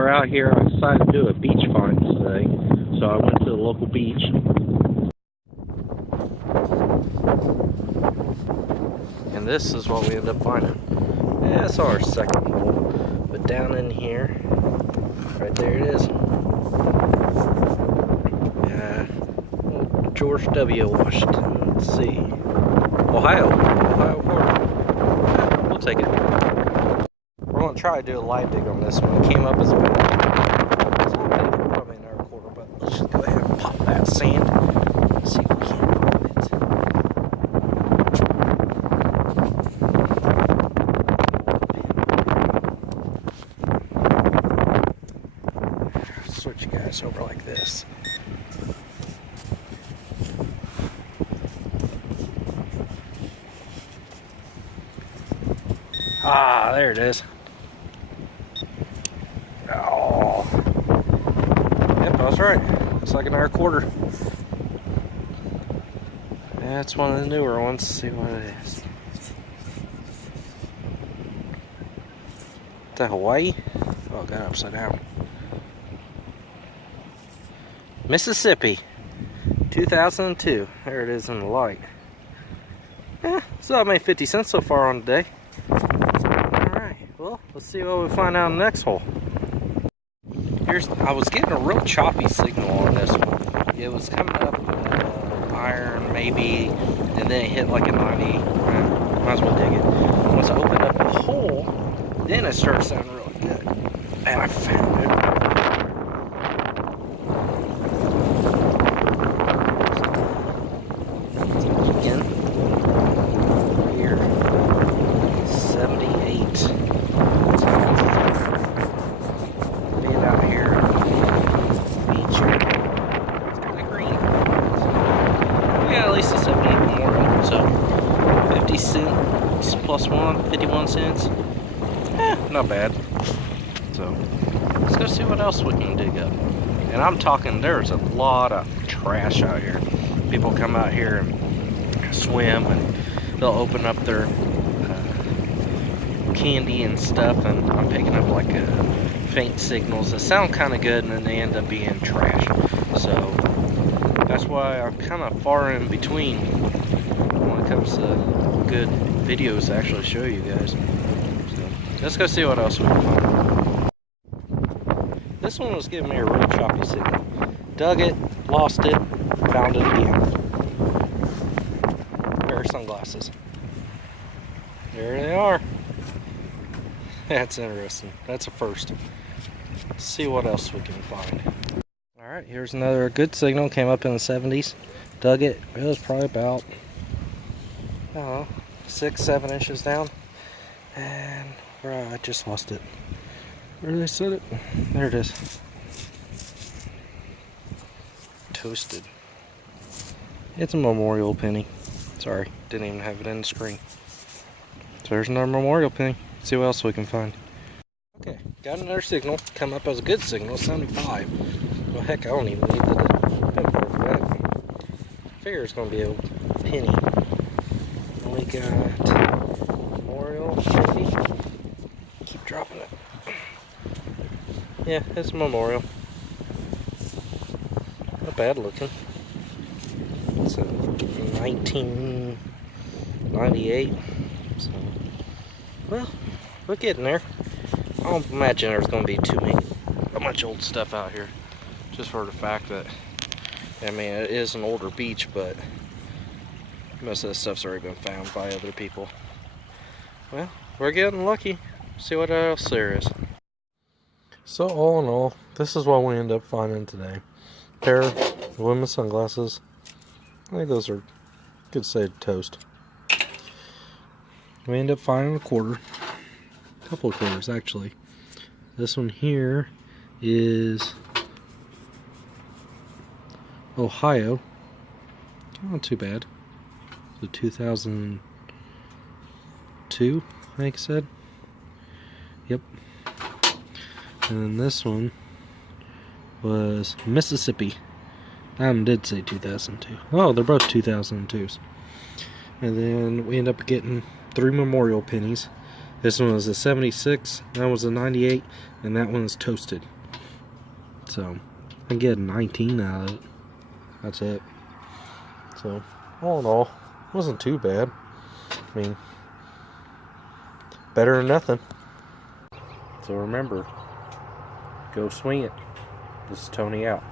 we're out here. I decided to do a beach find today, so I went to the local beach. And this is what we ended up finding. Yeah, it's our second hole, but down in here, right there it is. Yeah, George W. Washington. Let's see, Ohio, Florida. Yeah, we'll take it. We're gonna try to do a live dig on this one. It came up as about probably an hour quarter, but let's just go ahead and pop that sand. See if we can find it. Switch you guys over like this. Ah, there it is. Oh, yep, I was right. It's like an hour quarter. Yeah, it's one of the newer ones. Let's see what it is. Is that Hawaii? Oh, it got upside down. Mississippi, 2002. There it is in the light. Yeah, so I made 50 cents so far on the day. Alright, well, let's see what we find out in the next hole. I was getting a real choppy signal on this one. It was coming up iron maybe, and then it hit like a 90. Might as well dig it. Once I opened up the hole, then it started sounding really good. And I found it. Again. Here. 78. Being out here. Beach. It's kind of green. Yeah, at least it's 78 Memorial. So 50 cents plus 51 cents. Not bad. So let's go see what else we can dig up. And I'm talking, there's a lot of trash out here. People come out here and swim, and they'll open up their candy and stuff, and I'm picking up like faint signals that sound kind of good, and then they end up being trash. So that's why I'm kind of far in between when it comes to good videos to actually show you guys. So let's go see what else we can find. This one was giving me a really choppy signal. Dug it, lost it, found it again. Pair of sunglasses. There they are. That's interesting. That's a first. Let's see what else we can find. Alright, here's another good signal. Came up in the 70s. Dug it. It was probably about, I don't know, 6-7 inches down. And I just lost it. Where did they set it? There it is. Toasted. It's a memorial penny. Sorry, didn't even have it in the screen. So there's another memorial penny. Let's see what else we can find. Okay, got another signal. Come up as a good signal, 75. Well, heck, I don't even need the pinboard for that. Figure it's going to be a penny. We got memorial penny. Keep dropping it. Yeah, it's a memorial. Not bad looking. It's a 1998. So, well, we're getting there. I don't imagine there's going to be much old stuff out here. Just for the fact that, I mean, it is an older beach, but most of the stuff's already been found by other people. Well, we're getting lucky. See what else there is. So all in all, this is what we end up finding today. Pair of women's sunglasses. I think those are good say toast. We end up finding a quarter. A couple of quarters actually. This one here is Ohio. Not too bad. The 2002, I think it said. Yep. And then this one was Mississippi. That one did say 2002. Oh, they're both 2002s. And then we end up getting 3 memorial pennies. This one was a 76, that was a 98, and that one's toasted. So I get a 19 out of it. That's it. So all in all, it wasn't too bad. I mean, better than nothing. So remember, go swing it. This is Tony out.